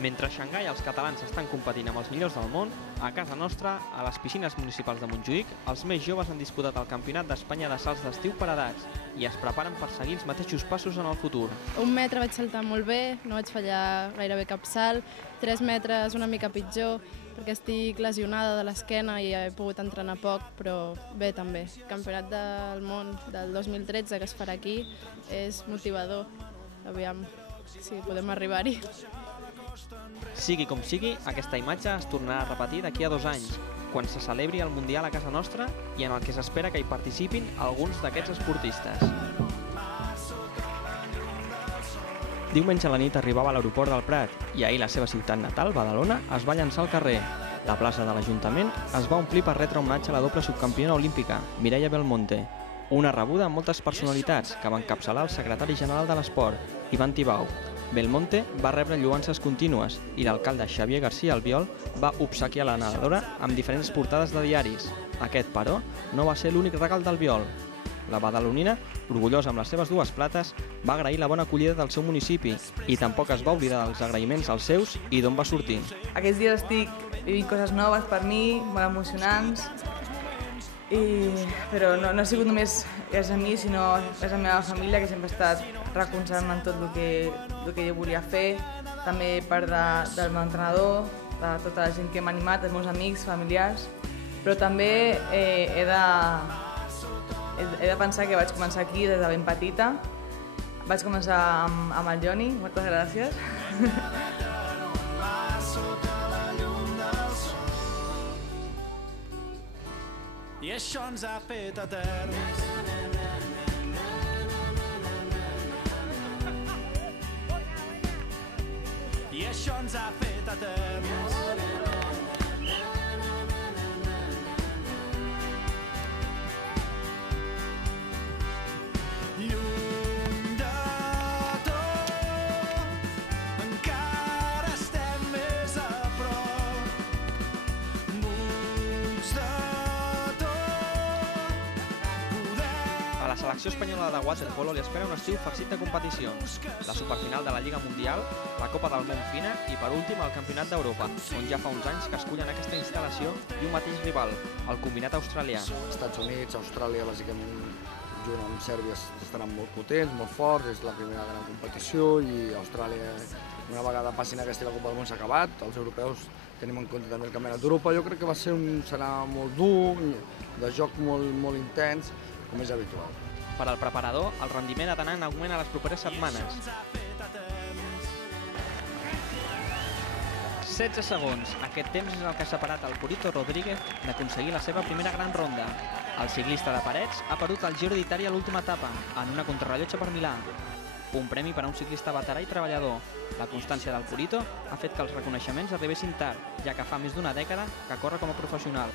Mentre a Xangai els catalans estan competint amb els millors del món, a casa nostra, a les piscines municipals de Montjuïc, els més joves han disputat el Campionat d'Espanya de salts d'estiu per edats i es preparen per seguir els mateixos passos en el futur. 1 metre vaig saltar molt bé, no vaig fallar gairebé cap salt, 3 metres una mica pitjor, perquè estic lesionada de l'esquena i he pogut entrenar poc, però bé també. El Campionat del món del 2013 que es farà aquí és motivador. Aviam si podem arribar-hi. Sigui com sigui, aquesta imatge es tornarà a repetir d'aquí a 2 anys, quan se celebri el Mundial a casa nostra i en el que s'espera que hi participin alguns d'aquests esportistes. Diumenge a la nit arribava a l'aeroport del Prat i ahir la seva ciutat natal, Badalona, es va llançar al carrer. La plaça de l'Ajuntament es va omplir per retre homenatge a la doble subcampiona olímpica, Mireia Belmonte. Una rebuda amb moltes personalitats que va encapçalar el secretari general de l'esport, Ivan Tibau. Belmonte va rebre lloances contínues i l'alcalde Xavier García Albiol va obsequiar la nedadora amb diferents portades de diaris. Aquest, però, no va ser l'únic regal d'Albiol. La badalonina, orgullosa amb les seves 2 plates, va agrair la bona acollida del seu municipi i tampoc es va oblidar dels agraïments als seus i d'on va sortir. Aquests dies estic vivint coses noves per mi, molt emocionants, però no ha sigut només gràcies a mi, sinó gràcies a la meva família, que sempre ha estat recolzant en tot el que jo volia fer, també part del meu entrenador, de tota la gent que m'ha animat, els meus amics, familiars, però també he de pensar que vaig començar aquí des de ben petita. Vaig començar amb el Joni, moltes gràcies. I això ens ha fet eterns. I això ens ha fet eterns. Lluny de tot, encara estem més a prop. Buits de A la selecció espanyola de waterpolo li espera un estiu farcit de competicions. La superfinal de la Lliga Mundial, la Copa del Món Fina i, per últim, el Campionat d'Europa, on ja fa uns anys que escullen aquesta instal·lació i un mateix rival, el combinat australià. Estats Units, Austràlia, bàsicament, junt amb Sèrbia, estaran molt potents, molt forts, és la primera gran competició i Austràlia, una vegada passin aquesta i la Copa del Món s'ha acabat, els europeus tenim en compte també el Campionat d'Europa, jo crec que serà molt dur, de joc molt intens, com és habitual. Per al preparador, el rendiment ha d'anar en augment a les properes setmanes. 16 segons. Aquest temps és el que ha separat el Purito Rodríguez d'aconseguir la seva primera gran ronda. El ciclista de Parets ha perdut el Giro d'Itàlia a l'última etapa, en una contrarrellotge per Milà. Un premi per a un ciclista veterà i treballador. La constància del Purito ha fet que els reconeixements arribessin tard, ja que fa més d'1 dècada que corre com a professional.